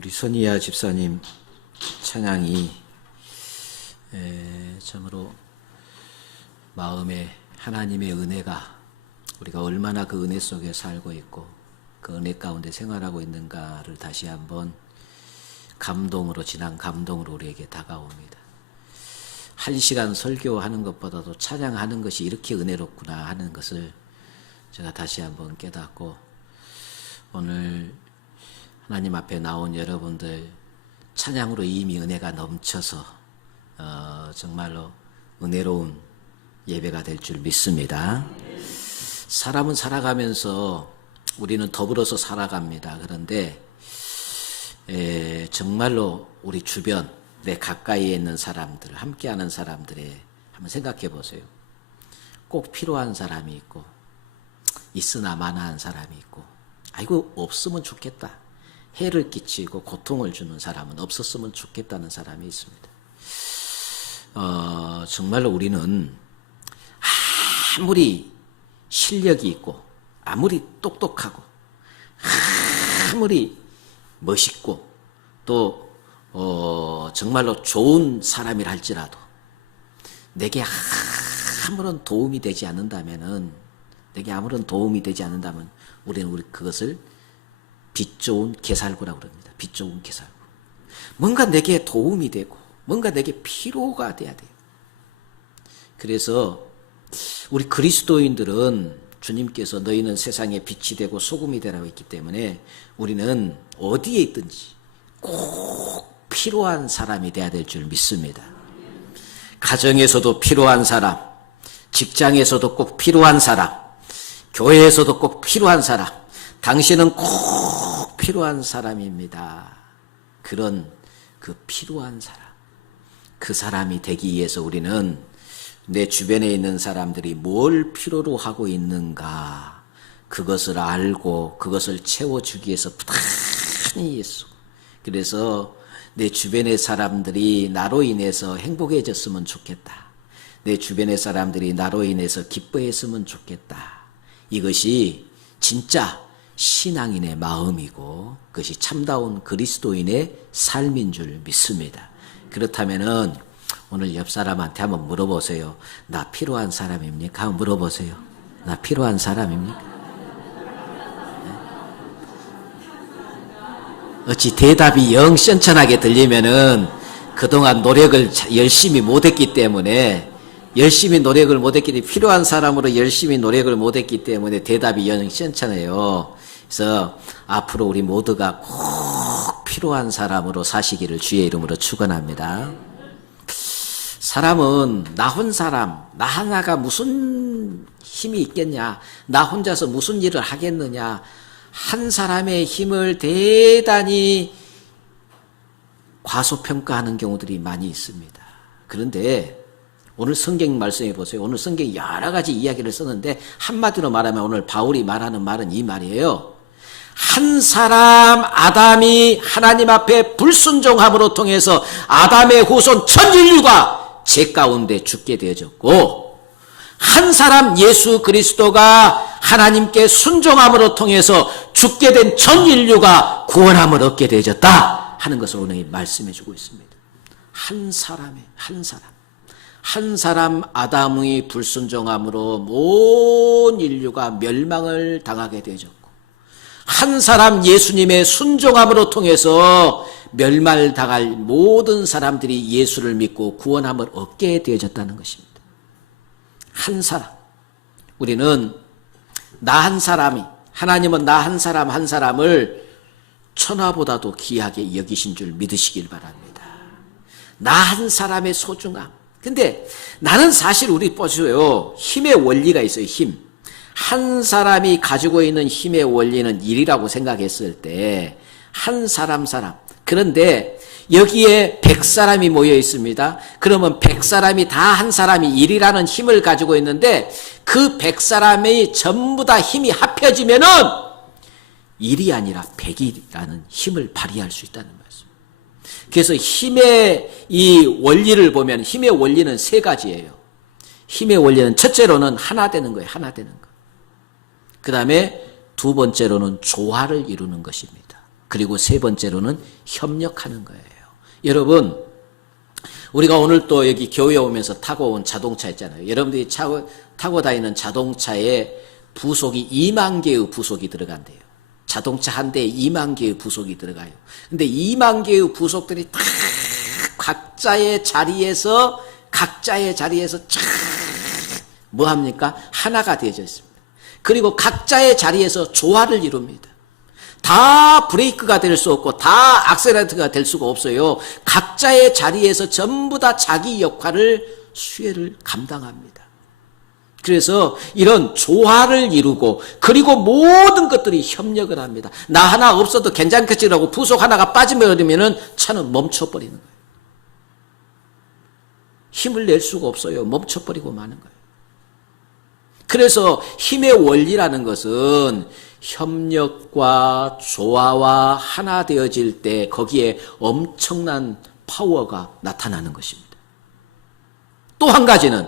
우리 선희야 집사님 찬양이 참으로 마음에 하나님의 은혜가 우리가 얼마나 그 은혜 속에 살고 있고 그 은혜 가운데 생활하고 있는가를 다시 한번 감동으로, 지난 감동으로 우리에게 다가옵니다. 1시간 설교하는 것보다도 찬양하는 것이 이렇게 은혜롭구나 하는 것을 제가 다시 한번 깨닫고, 오늘 하나님 앞에 나온 여러분들 찬양으로 이미 은혜가 넘쳐서 정말로 은혜로운 예배가 될 줄 믿습니다. 사람은 살아가면서 우리는 더불어서 살아갑니다. 그런데 정말로 우리 주변, 내 가까이에 있는 사람들, 함께하는 사람들의 한번 생각해 보세요. 꼭 필요한 사람이 있고, 있으나 마나한 사람이 있고, 아이고 없으면 좋겠다, 해를 끼치고 고통을 주는 사람은 없었으면 좋겠다는 사람이 있습니다. 정말로 우리는 아무리 실력이 있고, 아무리 똑똑하고, 아무리 멋있고, 또 정말로 좋은 사람이라 할지라도 내게 아무런 도움이 되지 않는다면 우리는 그것을 빛 좋은 개살구라고 그럽니다. 빛 좋은 개살구. 뭔가 내게 도움이 되고 뭔가 내게 필요가 돼야 돼요. 그래서 우리 그리스도인들은 주님께서 너희는 세상에 빛이 되고 소금이 되라고 했기 때문에 우리는 어디에 있든지 꼭 필요한 사람이 돼야 될 줄 믿습니다. 가정에서도 필요한 사람, 직장에서도 꼭 필요한 사람, 교회에서도 꼭 필요한 사람, 당신은 꼭 필요한 사람입니다. 그런 그 필요한 사람, 그 사람이 되기 위해서 우리는 내 주변에 있는 사람들이 뭘 필요로 하고 있는가, 그것을 알고 그것을 채워주기 위해서 부단히 예수. 그래서 내 주변의 사람들이 나로 인해서 행복해졌으면 좋겠다, 내 주변의 사람들이 나로 인해서 기뻐했으면 좋겠다. 이것이 진짜 신앙인의 마음이고 그것이 참다운 그리스도인의 삶인 줄 믿습니다. 그렇다면은 오늘 옆 사람한테 한번 물어보세요. 나 필요한 사람입니까? 한번 물어보세요. 나 필요한 사람입니까? 어찌 대답이 영 시원찮게 들리면은 그동안 노력을 열심히 못했기 때문에, 필요한 사람으로 열심히 노력을 못했기 때문에 대답이 영 시원찮아요. 그래서 앞으로 우리 모두가 꼭 필요한 사람으로 사시기를 주의 이름으로 축원합니다. 사람은 나 하나가 무슨 힘이 있겠냐, 나 혼자서 무슨 일을 하겠느냐, 한 사람의 힘을 대단히 과소평가하는 경우들이 많이 있습니다. 그런데 오늘 성경 말씀해 보세요. 오늘 성경이 여러 가지 이야기를 썼는데 한마디로 말하면 오늘 바울이 말하는 말은 이 말이에요. 한 사람 아담이 하나님 앞에 불순종함으로 통해서 아담의 후손 전 인류가 죄 가운데 죽게 되어졌고, 한 사람 예수 그리스도가 하나님께 순종함으로 통해서 죽게 된 전 인류가 구원함을 얻게 되어졌다 하는 것을 오늘 말씀해 주고 있습니다. 한 사람 아담의 불순종함으로 온 인류가 멸망을 당하게 되어졌고, 한 사람 예수님의 순종함으로 통해서 멸망당할 모든 사람들이 예수를 믿고 구원함을 얻게 되어졌다는 것입니다. 한 사람. 우리는 나 한 사람이, 하나님은 나 한 사람을 천하보다도 귀하게 여기신 줄 믿으시길 바랍니다. 나 한 사람의 소중함. 근데 나는 사실 우리 보세요. 힘의 원리가 있어요. 힘. 한 사람이 가지고 있는 힘의 원리는 1이라고 생각했을 때 한 사람. 그런데 여기에 100사람이 모여 있습니다. 그러면 100사람이 다 한 사람이 1이라는 힘을 가지고 있는데 그 100사람이 전부 다 힘이 합해지면은 1이 아니라 100이라는 힘을 발휘할 수 있다는 말씀. 그래서 힘의 이 원리를 보면 힘의 원리는 3가지예요. 힘의 원리는 첫째로는 하나 되는 거예요. 그 다음에 두 번째로는 조화를 이루는 것입니다. 그리고 세 번째로는 협력하는 거예요. 여러분, 우리가 오늘 또 여기 교회에 오면서 타고 온 자동차 있잖아요. 여러분들이 타고 다니는 자동차에 부속이 2만 개의 부속이 들어간대요. 자동차 한 대에 2만 개의 부속이 들어가요. 근데 2만 개의 부속들이 다 각자의 자리에서 쫙 뭐합니까? 하나가 되어져 있습니다. 그리고 각자의 자리에서 조화를 이룹니다. 다 브레이크가 될 수 없고 다 악셀레이터가 될 수가 없어요. 각자의 자리에서 전부 다 자기 역할을 수혜를 감당합니다. 그래서 이런 조화를 이루고 그리고 모든 것들이 협력을 합니다. 나 하나 없어도 괜찮겠지라고 부속 하나가 빠지면 차는 멈춰버리는 거예요. 힘을 낼 수가 없어요. 멈춰버리고 마는 거예요. 그래서 힘의 원리라는 것은 협력과 조화와 하나 되어질 때 거기에 엄청난 파워가 나타나는 것입니다. 또 한 가지는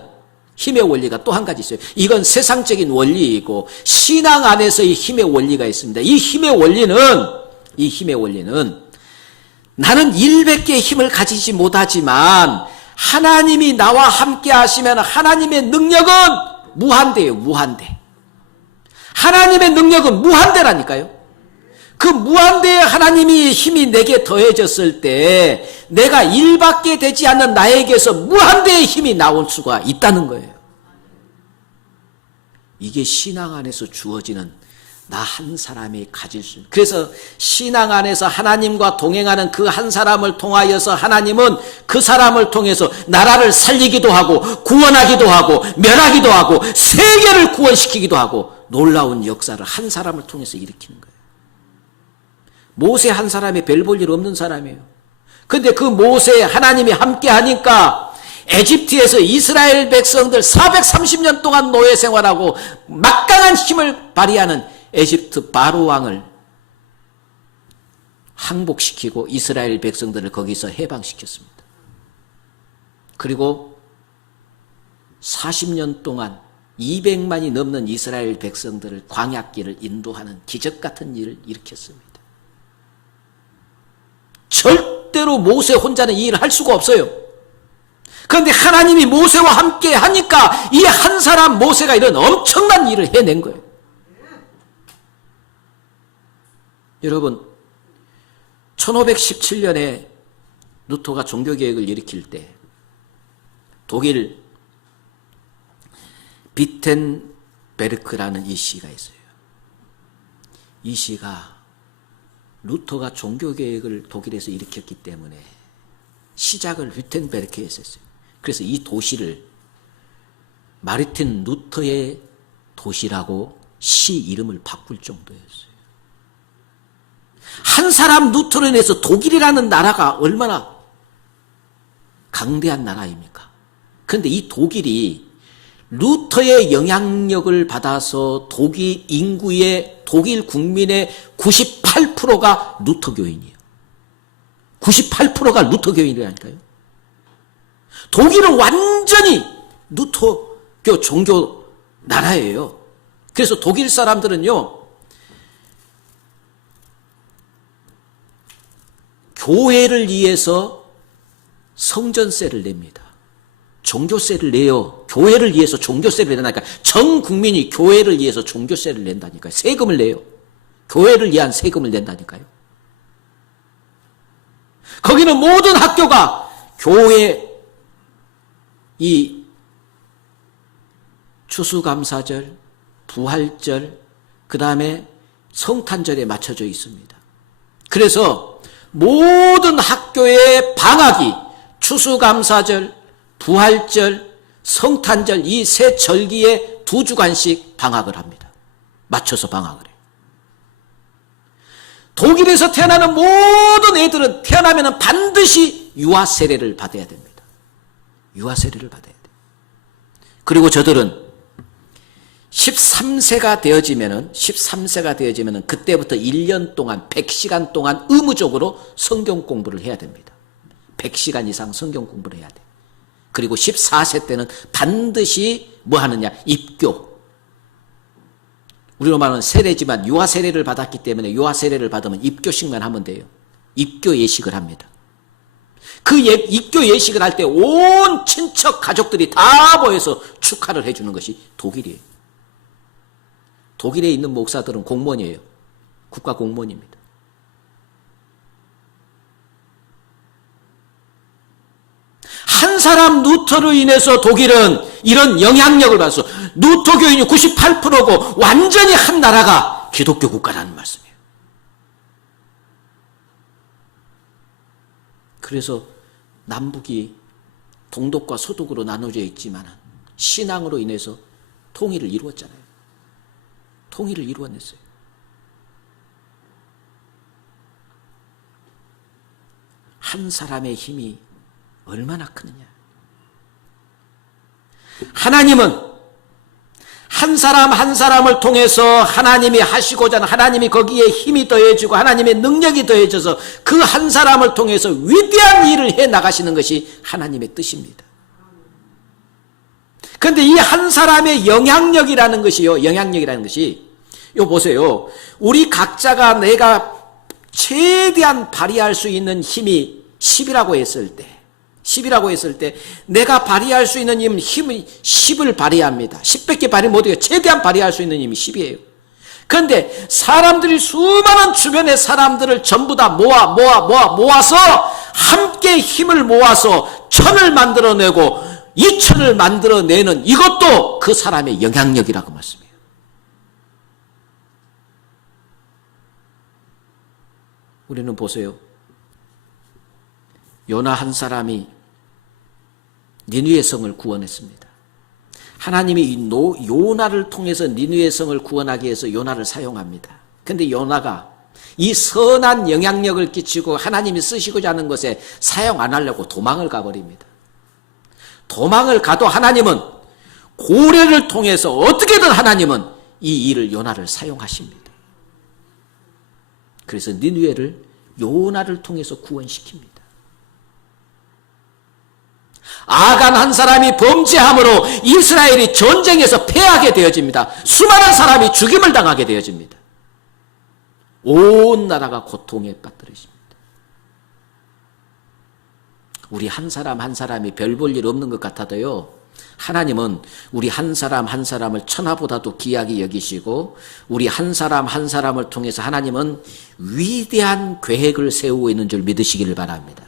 힘의 원리가 또 한 가지 있어요. 이건 세상적인 원리이고 신앙 안에서의 힘의 원리가 있습니다. 이 힘의 원리는 나는 일밖에 힘을 가지지 못하지만 하나님이 나와 함께 하시면 하나님의 능력은 무한대예요. 무한대. 하나님의 능력은 무한대라니까요. 그 무한대의 하나님이 힘이 내게 더해졌을 때 내가 일밖에 되지 않는 나에게서 무한대의 힘이 나올 수가 있다는 거예요. 이게 신앙 안에서 주어지는 나 한 사람이 가질 수 있는. 그래서 신앙 안에서 하나님과 동행하는 그 한 사람을 통하여서 하나님은 그 사람을 통해서 나라를 살리기도 하고 구원하기도 하고 멸하기도 하고 세계를 구원시키기도 하고 놀라운 역사를 한 사람을 통해서 일으키는 거예요. 모세 한 사람이 별 볼 일 없는 사람이에요. 그런데 그 모세에 하나님이 함께 하니까 에집트에서 이스라엘 백성들 430년 동안 노예 생활하고 막강한 힘을 발휘하는 에집트 바로 왕을 항복시키고 이스라엘 백성들을 거기서 해방시켰습니다. 그리고 40년 동안 200만이 넘는 이스라엘 백성들을 광야길을 인도하는 기적 같은 일을 일으켰습니다. 절대로 모세 혼자는 이 일을 할 수가 없어요. 그런데 하나님이 모세와 함께 하니까 이 한 사람 모세가 이런 엄청난 일을 해낸 거예요. 여러분, 1517년에 루터가 종교개혁을 일으킬 때 독일 비텐베르크라는 이 시가 있어요. 이 시가 루터가 종교개혁을 독일에서 일으켰기 때문에 시작을 위텐베르크에서 했어요. 그래서 이 도시를 마르틴 루터의 도시라고 시 이름을 바꿀 정도였어요. 한 사람 루터로 인해서 독일이라는 나라가 얼마나 강대한 나라입니까? 그런데 이 독일이 루터의 영향력을 받아서 독일 인구의 독일 국민의 98%가 루터 교인이에요. 98%가 루터 교인이라니까요. 독일은 완전히 루터교 종교 나라예요. 그래서 독일 사람들은요, 교회를 위해서 성전세를 냅니다. 종교세를 내요. 교회를 위해서 종교세를 낸다니까. 전 국민이 교회를 위해서 종교세를 낸다니까요. 세금을 내요. 교회를 위한 세금을 낸다니까요. 거기는 모든 학교가 교회 이 추수감사절, 부활절, 그 다음에 성탄절에 맞춰져 있습니다. 그래서 모든 학교의 방학이 추수감사절, 부활절, 성탄절 이 세 절기에 2주간씩 방학을 합니다. 맞춰서 방학을 해요. 독일에서 태어나는 모든 애들은 태어나면 반드시 유아 세례를 받아야 됩니다. 유아 세례를 받아야 돼요. 그리고 저들은 13세가 되어지면은 그때부터 1년 동안 100시간 동안 의무적으로 성경 공부를 해야 됩니다. 100시간 이상 성경 공부를 해야 돼요. 그리고 14세 때는 반드시 뭐 하느냐? 입교. 우리로 말하는 세례지만 유아 세례를 받았기 때문에 유아 세례를 받으면 입교식만 하면 돼요. 입교 예식을 합니다. 그 입교 예식을 할 때 온 친척 가족들이 다 모여서 축하를 해주는 것이 독일이에요. 독일에 있는 목사들은 공무원이에요. 국가 공무원입니다. 한 사람 루터로 인해서 독일은 이런 영향력을 받아서 루터 교인이 98%고 완전히 한 나라가 기독교 국가라는 말씀이에요. 그래서 남북이 동독과 서독으로 나눠져 있지만 신앙으로 인해서 통일을 이루었잖아요. 통일을 이루어냈어요. 한 사람의 힘이 얼마나 크느냐. 하나님은 한 사람 한 사람을 통해서 하나님이 하시고자 하는, 하나님이 거기에 힘이 더해지고 하나님의 능력이 더해져서 그 한 사람을 통해서 위대한 일을 해 나가시는 것이 하나님의 뜻입니다. 그런데 이 한 사람의 영향력이라는 것이요, 영향력이라는 것이, 이거 보세요. 우리 각자가 내가 최대한 발휘할 수 있는 힘이 10이라고 했을 때 내가 발휘할 수 있는 힘이 10을 발휘합니다. 10밖에 발휘 못해요. 최대한 발휘할 수 있는 힘이 10이에요. 그런데 사람들이 수많은 주변의 사람들을 전부 다 모아서 함께 힘을 모아서 1000을 만들어내고 2000을 만들어내는 이것도 그 사람의 영향력이라고 말씀해요. 우리는 보세요. 요나 한 사람이 니느웨 성을 구원했습니다. 하나님이 요나를 통해서 니느웨 성을 구원하기 위해서 요나를 사용합니다. 그런데 요나가 이 선한 영향력을 끼치고 하나님이 쓰시고자 하는 것에 사용 안 하려고 도망을 가버립니다. 도망을 가도 하나님은 고래를 통해서 어떻게든 하나님은 이 일을 요나를 사용하십니다. 그래서 니느웨를 요나를 통해서 구원시킵니다. 아간 한 사람이 범죄함으로 이스라엘이 전쟁에서 패하게 되어집니다. 수많은 사람이 죽임을 당하게 되어집니다. 온 나라가 고통에 빠뜨려집니다. 우리 한 사람 한 사람이 별 볼 일 없는 것 같아도요, 하나님은 우리 한 사람 한 사람을 천하보다도 귀하게 여기시고 우리 한 사람 한 사람을 통해서 하나님은 위대한 계획을 세우고 있는 줄 믿으시기를 바랍니다.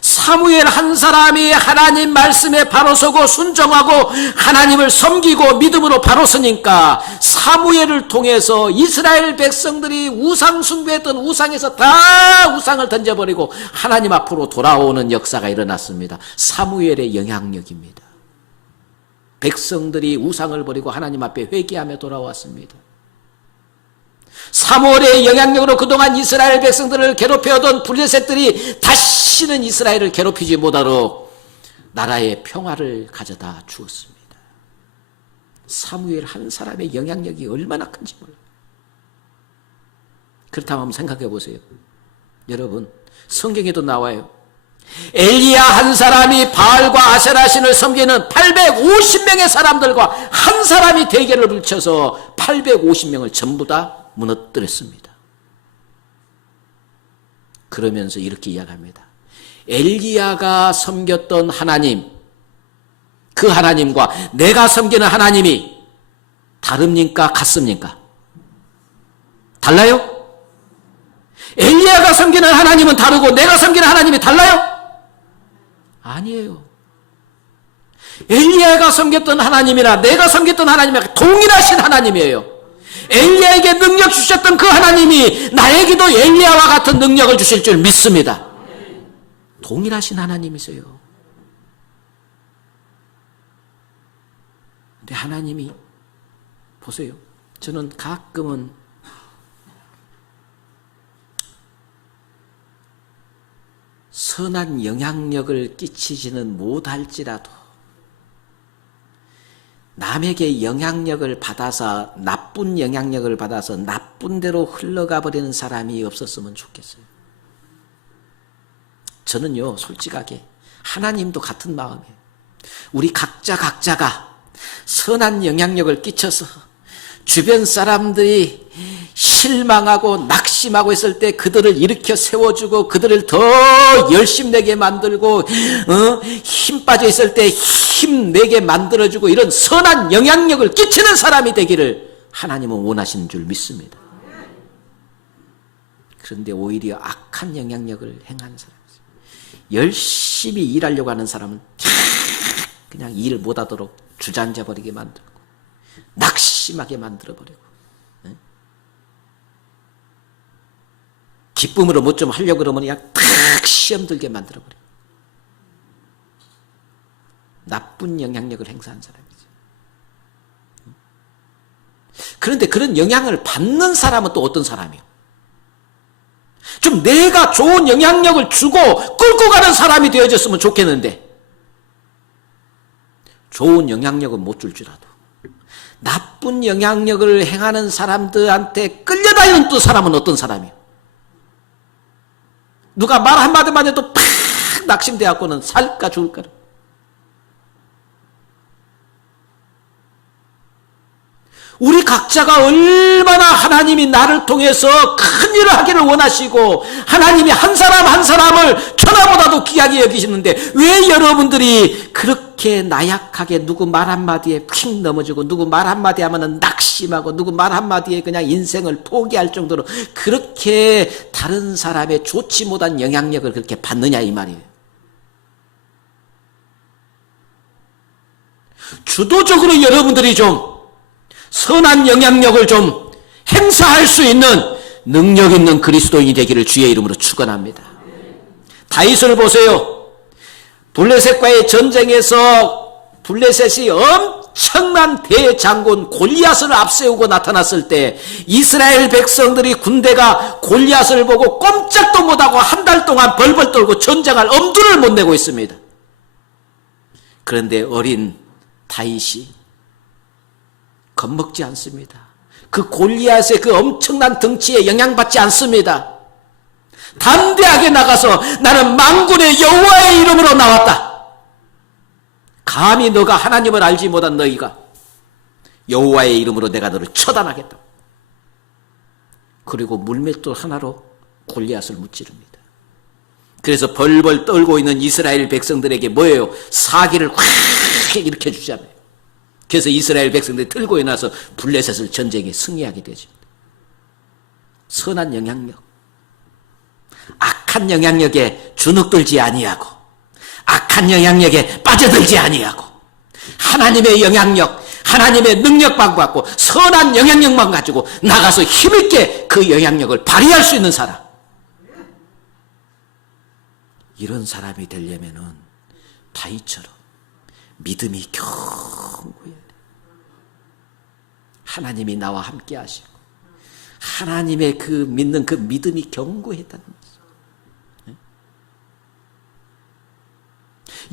사무엘 한 사람이 하나님 말씀에 바로 서고 순종하고 하나님을 섬기고 믿음으로 바로 서니까 사무엘을 통해서 이스라엘 백성들이 우상 숭배했던 우상에서 다 우상을 던져버리고 하나님 앞으로 돌아오는 역사가 일어났습니다. 사무엘의 영향력입니다. 백성들이 우상을 버리고 하나님 앞에 회개하며 돌아왔습니다. 사무엘의 영향력으로 그동안 이스라엘 백성들을 괴롭혀오던 블레셋들이 다시는 이스라엘을 괴롭히지 못하도록 나라의 평화를 가져다 주었습니다. 사무엘 한 사람의 영향력이 얼마나 큰지 몰라요. 그렇다면 한번 생각해 보세요. 여러분, 성경에도 나와요. 엘리야 한 사람이 바알과 아세라 신을 섬기는 850명의 사람들과 한 사람이 대결을 붙여서 850명을 전부 다 무너뜨렸습니다. 그러면서 이렇게 이야기합니다. 엘리야가 섬겼던 하나님, 그 하나님과 내가 섬기는 하나님이 다릅니까? 같습니까? 달라요? 엘리야가 섬기는 하나님은 다르고 내가 섬기는 하나님이 달라요? 아니에요. 엘리야가 섬겼던 하나님이나 내가 섬겼던 하나님이나 동일하신 하나님이에요. 엘리야에게 능력 주셨던 그 하나님이 나에게도 엘리야와 같은 능력을 주실 줄 믿습니다. 동일하신 하나님이세요. 근데 하나님이 보세요. 저는 가끔은 선한 영향력을 끼치지는 못할지라도 남에게 영향력을 받아서 나쁜 영향력을 받아서 나쁜 대로 흘러가 버리는 사람이 없었으면 좋겠어요. 저는요, 솔직하게 하나님도 같은 마음이에요. 우리 각자가 선한 영향력을 끼쳐서 주변 사람들이 실망하고 낙심하고 있을 때 그들을 일으켜 세워주고 그들을 더 열심내게 만들고 힘 빠져 있을 때 힘내게 만들어주고 이런 선한 영향력을 끼치는 사람이 되기를 하나님은 원하시는 줄 믿습니다. 그런데 오히려 악한 영향력을 행하는 사람, 열심히 일하려고 하는 사람은 그냥 일 못하도록 주저앉아버리게 만들고 낙심하게 만들어버리고 기쁨으로 뭐 좀 하려고 그러면 그냥 탁 시험 들게 만들어버리고 나쁜 영향력을 행사한 사람이죠. 그런데 그런 영향을 받는 사람은 또 어떤 사람이에요? 좀 내가 좋은 영향력을 주고 끌고 가는 사람이 되어졌으면 좋겠는데 좋은 영향력은 못 줄지라도 나쁜 영향력을 행하는 사람들한테 끌려다니는 또 사람은 어떤 사람이에요? 누가 말 한마디만 해도 팍 낙심돼갖고는 살까 죽을까. 우리 각자가 얼마나 하나님이 나를 통해서 큰 일을 하기를 원하시고 하나님이 한 사람 한 사람을 천하보다도 귀하게 여기시는데 왜 여러분들이 그렇게 나약하게 누구 말 한마디에 휙 넘어지고 누구 말 한마디 하면은 낙심하고 누구 말 한마디에 그냥 인생을 포기할 정도로 그렇게 다른 사람의 좋지 못한 영향력을 그렇게 받느냐 이 말이에요. 주도적으로 여러분들이 좀 선한 영향력을 좀 행사할 수 있는 능력 있는 그리스도인이 되기를 주의 이름으로 축원합니다. 다윗을 보세요. 블레셋과의 전쟁에서 블레셋이 엄청난 대장군 골리앗을 앞세우고 나타났을 때 이스라엘 백성들이 군대가 골리앗을 보고 꼼짝도 못하고 한 달 동안 벌벌 떨고 전쟁할 엄두를 못 내고 있습니다. 그런데 어린 다윗이 겁먹지 않습니다. 그 골리앗의 그 엄청난 덩치에 영향받지 않습니다. 담대하게 나가서 나는 만군의 여호와의 이름으로 나왔다. 감히 너가 하나님을 알지 못한 너희가 여호와의 이름으로 내가 너를 처단하겠다. 그리고 물맷돌 하나로 골리앗을 무찌릅니다. 그래서 벌벌 떨고 있는 이스라엘 백성들에게 뭐예요? 사기를 확 일으켜 주잖아요. 그래서 이스라엘 백성들이 들고 일어나서 블레셋을 전쟁에 승리하게 되죠. 선한 영향력, 악한 영향력에 주눅들지 아니하고 악한 영향력에 빠져들지 아니하고 하나님의 영향력, 하나님의 능력만 갖고 선한 영향력만 가지고 나가서 힘있게 그 영향력을 발휘할 수 있는 사람, 이런 사람이 되려면은 다윗처럼 믿음이 견고해야 돼. 하나님이 나와 함께 하시고 하나님의 그 믿는 그 믿음이 견고했다는 거죠.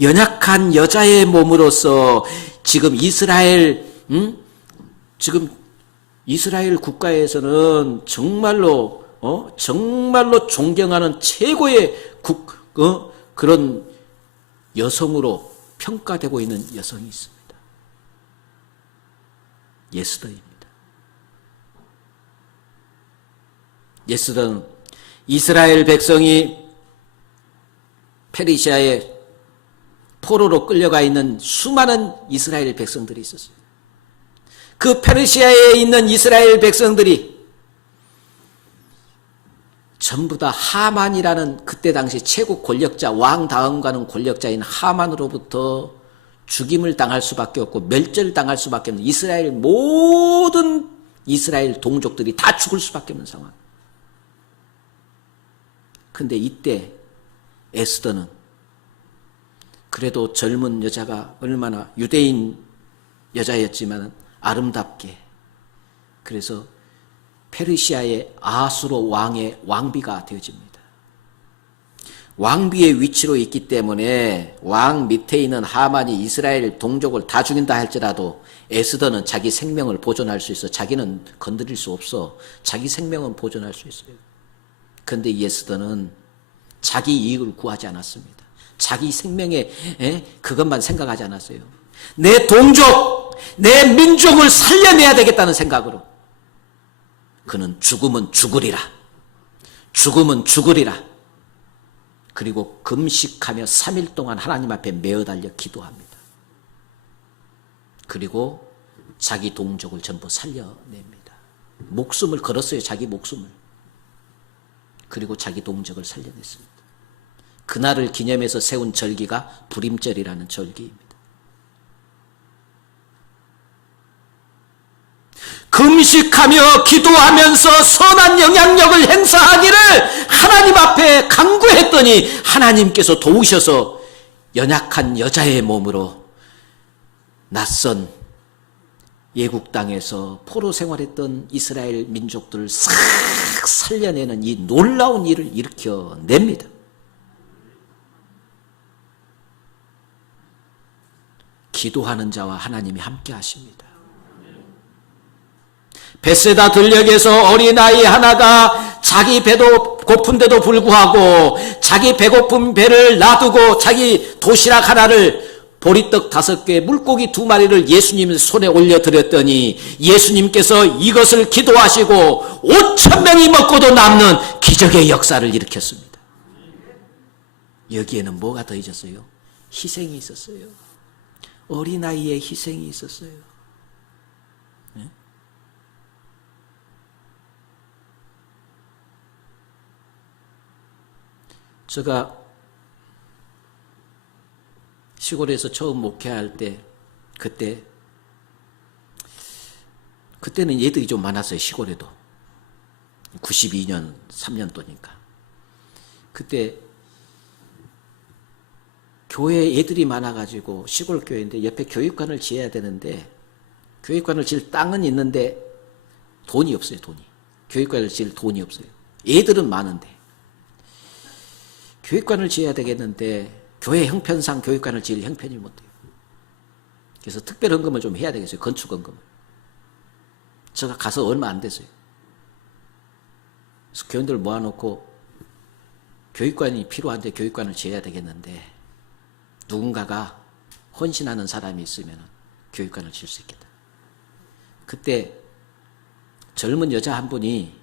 연약한 여자의 몸으로서 지금 지금 이스라엘 국가에서는 정말로 존경하는 최고의 그런 여성으로 평가되고 있는 여성이 있습니다. 예스더입니다. 예스더는 이스라엘 백성이 페르시아의 포로로 끌려가 있는 수많은 이스라엘 백성들이 있었어요. 그 페르시아에 있는 이스라엘 백성들이 전부 다 하만이라는 그때 당시 최고 권력자, 왕 다음 가는 권력자인 하만으로부터 죽임을 당할 수밖에 없고 멸절당할 수밖에 없는 이스라엘 모든 이스라엘 동족들이 다 죽을 수밖에 없는 상황. 근데 이때 에스더는 그래도 젊은 여자가 얼마나 유대인 여자였지만 아름답게, 그래서 페르시아의 아수로 왕의 왕비가 되어집니다. 왕비의 위치로 있기 때문에 왕 밑에 있는 하만이 이스라엘 동족을 다 죽인다 할지라도 에스더는 자기 생명을 보존할 수 있어. 자기는 건드릴 수 없어. 자기 생명은 보존할 수 있어요. 그런데 에스더는 자기 이익을 구하지 않았습니다. 자기 생명에 그것만 생각하지 않았어요. 내 동족, 내 민족을 살려내야 되겠다는 생각으로 그는 죽으면 죽으리라. 죽으면 죽으리라. 그리고 금식하며 3일 동안 하나님 앞에 매어달려 기도합니다. 그리고 자기 동족을 전부 살려냅니다. 목숨을 걸었어요. 자기 목숨을. 그리고 자기 동족을 살려냈습니다. 그날을 기념해서 세운 절기가 불임절이라는 절기입니다. 금식하며 기도하면서 선한 영향력을 행사하기를 하나님 앞에 간구했더니 하나님께서 도우셔서 연약한 여자의 몸으로 낯선 예국 땅에서 포로 생활했던 이스라엘 민족들을 싹 살려내는 이 놀라운 일을 일으켜냅니다. 기도하는 자와 하나님이 함께 하십니다. 벳세다 들녘에서 어린아이 하나가 자기 배도 고픈데도 불구하고 자기 배고픈 배를 놔두고 자기 도시락 하나를 보리떡 5개, 물고기 2마리를 예수님 손에 올려드렸더니 예수님께서 이것을 기도하시고 5,000명이 먹고도 남는 기적의 역사를 일으켰습니다. 여기에는 뭐가 더해졌어요? 희생이 있었어요. 어린아이의 희생이 있었어요. 네? 제가 시골에서 처음 목회할 때 그때는 얘들이 좀 많았어요. 시골에도 92년 3년도니까 그때 교회에 애들이 많아가지고 시골 교회인데 옆에 교육관을 지어야 되는데 교육관을 지을 땅은 있는데 돈이 없어요. 돈이. 교육관을 지을 돈이 없어요. 애들은 많은데 교육관을 지어야 되겠는데 교회 형편상 교육관을 지을 형편이 못 돼요. 그래서 특별 헌금을 좀 해야 되겠어요. 건축 헌금을. 제가 가서 얼마 안 됐어요. 그래서 교인들 모아놓고 교육관이 필요한데 교육관을 지어야 되겠는데 누군가가 헌신하는 사람이 있으면 교육관을 지을 수 있겠다. 그때 젊은 여자 한 분이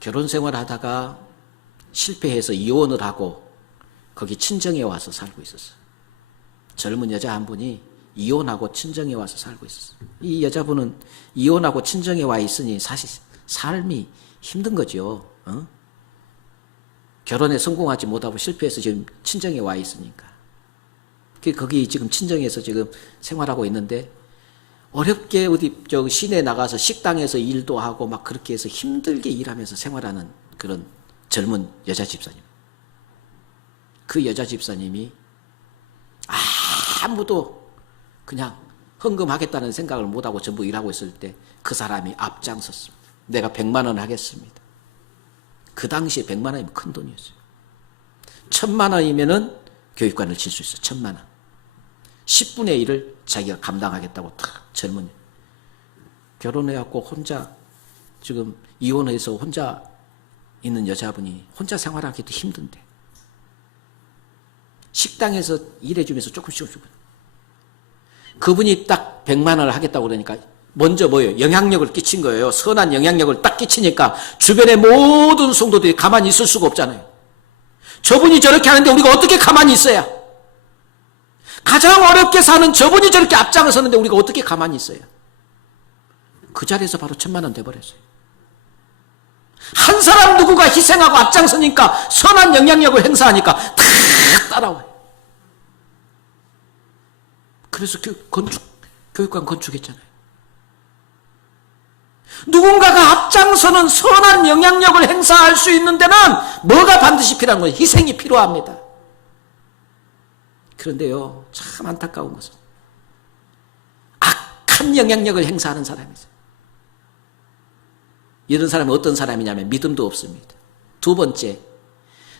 결혼 생활하다가 실패해서 이혼을 하고 거기 친정에 와서 살고 있었어요. 젊은 여자 한 분이 이혼하고 친정에 와서 살고 있었어요. 이 여자분은 이혼하고 친정에 와 있으니 사실 삶이 힘든 거죠. 결혼에 성공하지 못하고 실패해서 지금 친정에 와 있으니까. 거기 지금 친정에서 지금 생활하고 있는데 어렵게 어디 시내 나가서 식당에서 일도 하고 막 그렇게 해서 힘들게 일하면서 생활하는 그런 젊은 여자 집사님. 그 여자 집사님이 아무도 그냥 헌금하겠다는 생각을 못하고 전부 일하고 있을 때 그 사람이 앞장섰습니다. 내가 100만 원 하겠습니다. 그 당시에 100만 원이면 큰 돈이었어요. 1,000만 원이면은 교육관을 칠 수 있어요. 1,000만 원. 10분의 1을 자기가 감당하겠다고 탁 젊은 결혼해갖고 혼자 지금 이혼해서 혼자 있는 여자분이 혼자 생활하기도 힘든데 식당에서 일해주면서 조금씩 그분이 딱 100만 원을 하겠다고 그러니까 먼저 뭐예요? 영향력을 끼친 거예요. 선한 영향력을 딱 끼치니까 주변의 모든 성도들이 가만히 있을 수가 없잖아요. 저분이 저렇게 하는데 우리가 어떻게 가만히 있어야? 가장 어렵게 사는 저분이 저렇게 앞장을 서는데 우리가 어떻게 가만히 있어야? 그 자리에서 바로 1,000만 원 돼버렸어요. 한 사람 누구가 희생하고 앞장서니까 선한 영향력을 행사하니까 다 따라와요. 그래서 교육관 건축했잖아요. 누군가가 앞장서는 선한 영향력을 행사할 수 있는 데는 뭐가 반드시 필요한 거예요? 희생이 필요합니다. 그런데요, 참 안타까운 것은 악한 영향력을 행사하는 사람이 있어요. 이런 사람은 어떤 사람이냐면 믿음도 없습니다. 두 번째,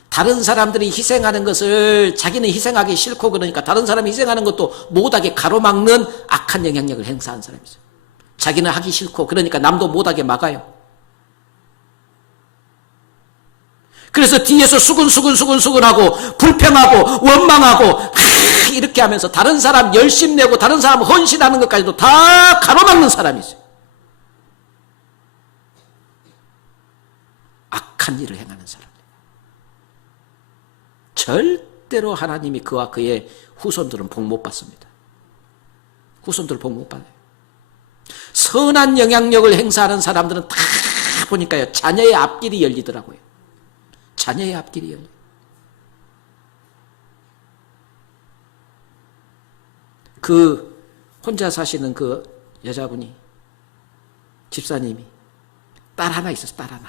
다른 사람들이 희생하는 것을 자기는 희생하기 싫고 그러니까 다른 사람이 희생하는 것도 못하게 가로막는 악한 영향력을 행사하는 사람이 있어요. 자기는 하기 싫고 그러니까 남도 못하게 막아요. 그래서 뒤에서 수근수근하고 불평하고 원망하고 이렇게 하면서 다른 사람 열심 내고 다른 사람 헌신하는 것까지도 다 가로막는 사람이 있어요. 악한 일을 행하는 사람. 절대로 하나님이 그와 그의 후손들은 복 못 받습니다. 후손들 복 못 받아요. 선한 영향력을 행사하는 사람들은 다 보니까요, 자녀의 앞길이 열리더라고요. 자녀의 앞길이 열려요. 그 혼자 사시는 그 여자분이, 집사님이 딸 하나 있었어, 딸 하나.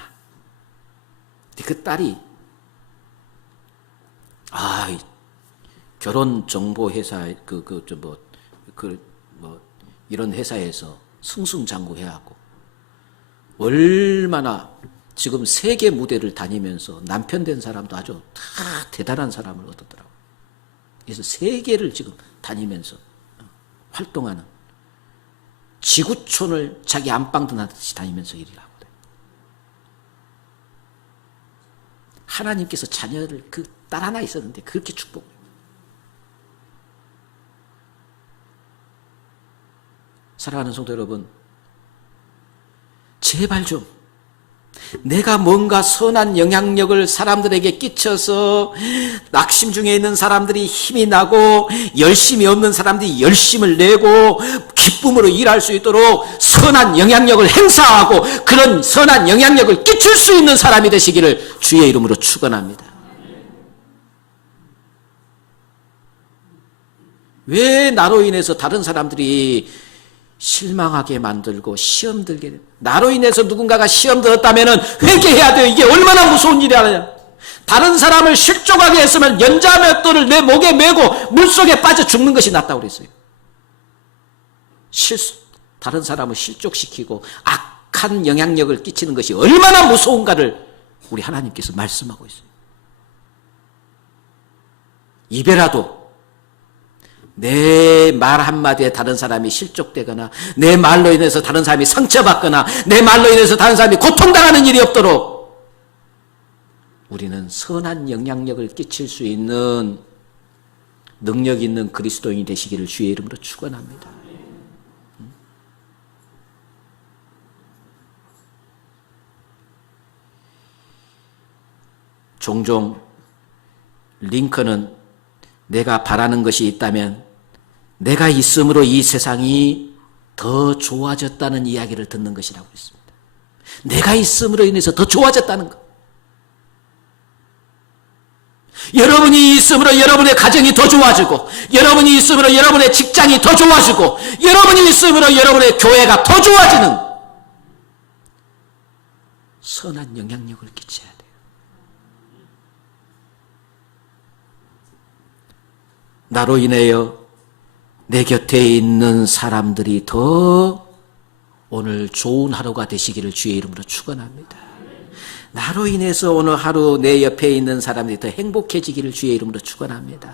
근데 그 딸이 결혼 정보 회사 이런 회사에서 승승장구해하고 얼마나 지금 세계 무대를 다니면서 남편 된 사람도 아주 다 대단한 사람을 얻었더라고요. 그래서 세계를 지금 다니면서 활동하는, 지구촌을 자기 안방도 나듯이 다니면서 일을 하거든요. 하나님께서 자녀를, 그 딸 하나 있었는데 그렇게 축복을. 사랑하는 성도 여러분, 제발 좀 내가 뭔가 선한 영향력을 사람들에게 끼쳐서 낙심 중에 있는 사람들이 힘이 나고 열심이 없는 사람들이 열심을 내고 기쁨으로 일할 수 있도록 선한 영향력을 행사하고 그런 선한 영향력을 끼칠 수 있는 사람이 되시기를 주의 이름으로 축원합니다. 왜 나로 인해서 다른 사람들이 실망하게 만들고 시험 들게, 나로 인해서 누군가가 시험 들었다면 회개해야 돼요. 이게 얼마나 무서운 일이 아니야. 다른 사람을 실족하게 했으면 연자맷돌을 내 목에 메고 물속에 빠져 죽는 것이 낫다고 그랬어요. 다른 사람을 실족시키고 악한 영향력을 끼치는 것이 얼마나 무서운가를 우리 하나님께서 말씀하고 있어요. 이베라도 내 말 한마디에 다른 사람이 실족되거나 내 말로 인해서 다른 사람이 상처받거나 내 말로 인해서 다른 사람이 고통당하는 일이 없도록 우리는 선한 영향력을 끼칠 수 있는 능력 있는 그리스도인이 되시기를 주의 이름으로 축원합니다. 종종 링컨은 내가 바라는 것이 있다면 내가 있음으로 이 세상이 더 좋아졌다는 이야기를 듣는 것이라고 했습니다. 내가 있음으로 인해서 더 좋아졌다는 것. 여러분이 있음으로 여러분의 가정이 더 좋아지고, 여러분이 있음으로 여러분의 직장이 더 좋아지고, 여러분이 있음으로 여러분의 교회가 더 좋아지는 선한 영향력을 끼쳐야 돼요. 나로 인하여 내 곁에 있는 사람들이 더 오늘 좋은 하루가 되시기를 주의 이름으로 축원합니다. 나로 인해서 오늘 하루 내 옆에 있는 사람들이 더 행복해지기를 주의 이름으로 축원합니다.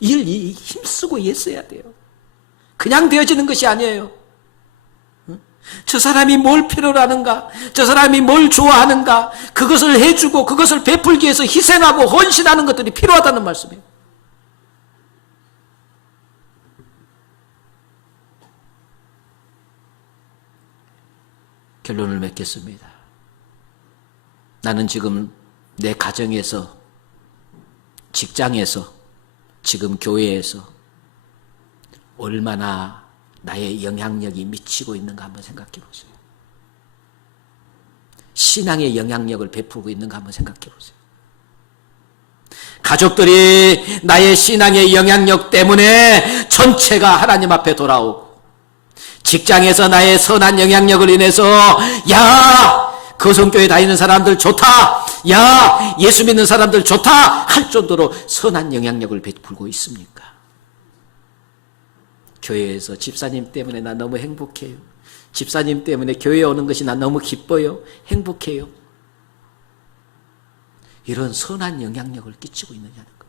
힘쓰고 애써야 돼요. 그냥 되어지는 것이 아니에요. 저 사람이 뭘 필요로 하는가, 저 사람이 뭘 좋아하는가, 그것을 해주고 그것을 베풀기 위해서 희생하고 헌신하는 것들이 필요하다는 말씀이에요. 결론을 맺겠습니다. 나는 지금 내 가정에서, 직장에서, 지금 교회에서 얼마나 나의 영향력이 미치고 있는가 한번 생각해 보세요. 신앙의 영향력을 베풀고 있는가 한번 생각해 보세요. 가족들이 나의 신앙의 영향력 때문에 전체가 하나님 앞에 돌아오고, 직장에서 나의 선한 영향력을 인해서 야, 거성교회 다니는 사람들 좋다, 야, 예수 믿는 사람들 좋다 할 정도로 선한 영향력을 베풀고 있습니까? 교회에서 집사님 때문에 나 너무 행복해요. 집사님 때문에 교회에 오는 것이 나 너무 기뻐요. 행복해요. 이런 선한 영향력을 끼치고 있느냐는 것.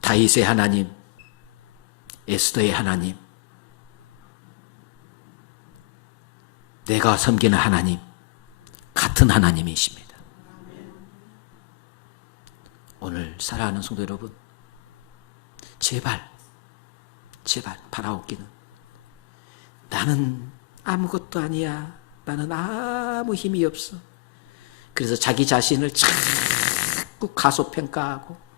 다윗의 하나님, 에스더의 하나님, 내가 섬기는 하나님, 같은 하나님이십니다. 오늘 사랑하는 성도 여러분, 제발 바라옵기는 나는 아무것도 아니야. 나는 아무 힘이 없어. 그래서 자기 자신을 자꾸 가소평가하고,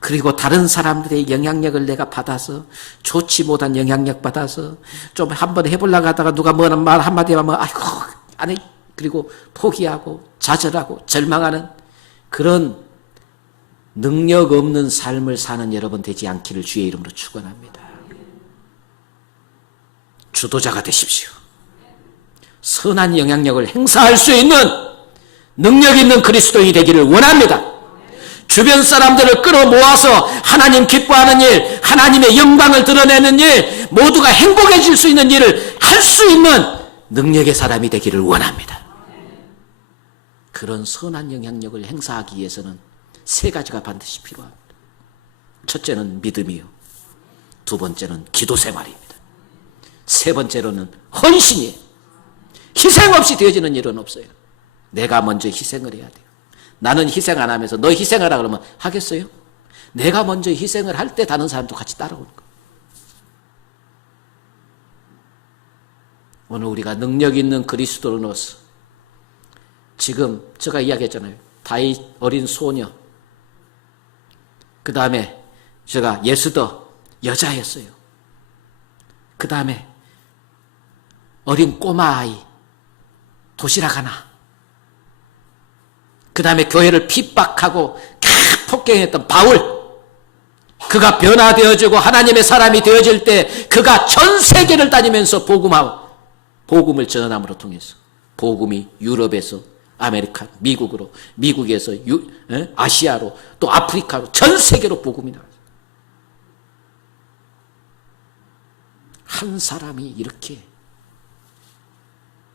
그리고 다른 사람들의 영향력을 내가 받아서, 좋지 못한 영향력 받아서 좀 한번 해보려고 하다가 누가 뭐는 말 한마디 하면 아이고 안 해. 그리고 포기하고 좌절하고 절망하는 그런 능력 없는 삶을 사는 여러분 되지 않기를 주의 이름으로 축원합니다. 주도자가 되십시오. 선한 영향력을 행사할 수 있는 능력 있는 그리스도인이 되기를 원합니다. 주변 사람들을 끌어모아서 하나님 기뻐하는 일, 하나님의 영광을 드러내는 일, 모두가 행복해질 수 있는 일을 할 수 있는 능력의 사람이 되기를 원합니다. 그런 선한 영향력을 행사하기 위해서는 세 가지가 반드시 필요합니다. 첫째는 믿음이요, 두 번째는 기도 생활입니다. 세 번째로는 헌신이에요. 희생 없이 되어지는 일은 없어요. 내가 먼저 희생을 해야 돼요. 나는 희생 안 하면서 너 희생하라 그러면 하겠어요? 내가 먼저 희생을 할 때 다른 사람도 같이 따라오는 거예요. 오늘 우리가 능력 있는 그리스도로서, 지금 제가 이야기했잖아요. 다윗 어린 소녀, 그 다음에 제가 예수더 여자였어요. 그 다음에 어린 꼬마 아이 도시락 하나, 그 다음에 교회를 핍박하고 폭행했던 바울, 그가 변화되어지고 하나님의 사람이 되어질 때 그가 전 세계를 다니면서 복음을 전함으로 통해서 복음이 유럽에서 아메리카, 미국으로, 미국에서 아시아로, 또 아프리카로, 전 세계로 복음이 나왔어요. 한 사람이 이렇게,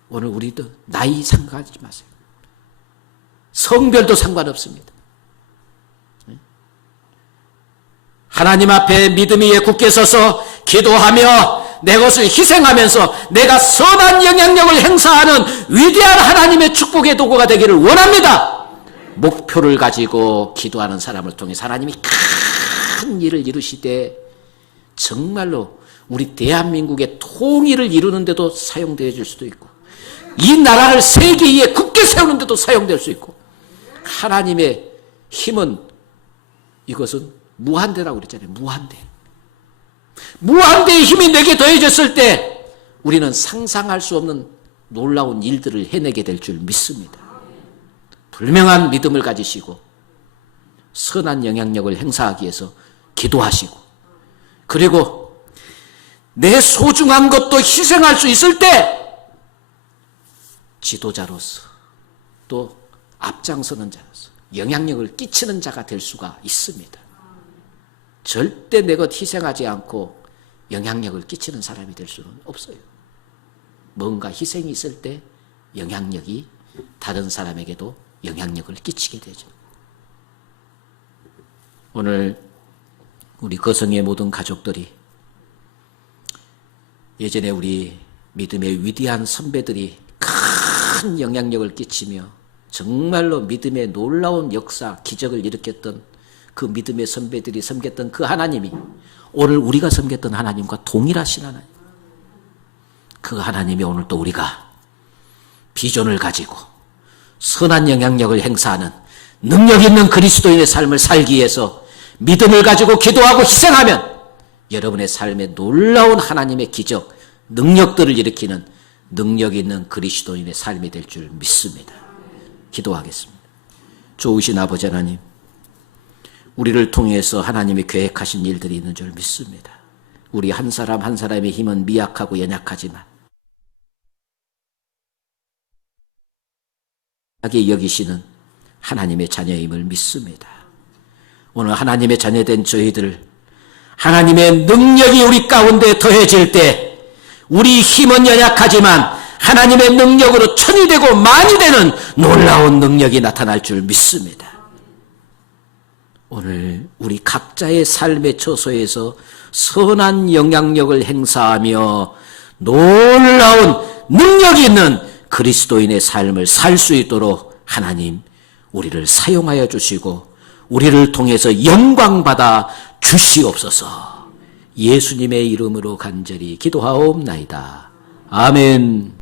오늘 우리도 나이 상관하지 마세요. 성별도 상관없습니다. 하나님 앞에 믿음 위에 굳게 서서 기도하며 내 것을 희생하면서 내가 선한 영향력을 행사하는 위대한 하나님의 축복의 도구가 되기를 원합니다. 목표를 가지고 기도하는 사람을 통해서 하나님이 큰 일을 이루시되 정말로 우리 대한민국의 통일을 이루는데도 사용되어질 수도 있고, 이 나라를 세계 위에 굳게 세우는데도 사용될 수 있고, 하나님의 힘은, 이것은 무한대라고 그랬잖아요. 무한대의 힘이 내게 더해졌을 때 우리는 상상할 수 없는 놀라운 일들을 해내게 될 줄 믿습니다. 분명한 믿음을 가지시고 선한 영향력을 행사하기 위해서 기도하시고, 그리고 내 소중한 것도 희생할 수 있을 때 지도자로서, 또 앞장서는 자로서 영향력을 끼치는 자가 될 수가 있습니다. 절대 내 것 희생하지 않고 영향력을 끼치는 사람이 될 수는 없어요. 뭔가 희생이 있을 때 영향력이 다른 사람에게도 영향력을 끼치게 되죠. 오늘 우리 거성의 모든 가족들이, 예전에 우리 믿음의 위대한 선배들이 큰 영향력을 끼치며 정말로 믿음의 놀라운 역사, 기적을 일으켰던 그 믿음의 선배들이 섬겼던 그 하나님이 오늘 우리가 섬겼던 하나님과 동일하신 하나님, 그 하나님이 오늘 또 우리가 비전을 가지고 선한 영향력을 행사하는 능력 있는 그리스도인의 삶을 살기 위해서 믿음을 가지고 기도하고 희생하면 여러분의 삶에 놀라운 하나님의 기적, 능력들을 일으키는 능력 있는 그리스도인의 삶이 될 줄 믿습니다. 기도하겠습니다. 좋으신 아버지 하나님, 우리를 통해서 하나님이 계획하신 일들이 있는 줄 믿습니다. 우리 한 사람 한 사람의 힘은 미약하고 연약하지만 하게 여기시는 하나님의 자녀임을 믿습니다. 오늘 하나님의 자녀된 저희들, 하나님의 능력이 우리 가운데 더해질 때 우리 힘은 연약하지만 하나님의 능력으로 천이 되고 만이 되는 놀라운 능력이 나타날 줄 믿습니다. 오늘 우리 각자의 삶의 처소에서 선한 영향력을 행사하며 놀라운 능력이 있는 그리스도인의 삶을 살 수 있도록 하나님 우리를 사용하여 주시고 우리를 통해서 영광받아 주시옵소서. 예수님의 이름으로 간절히 기도하옵나이다. 아멘.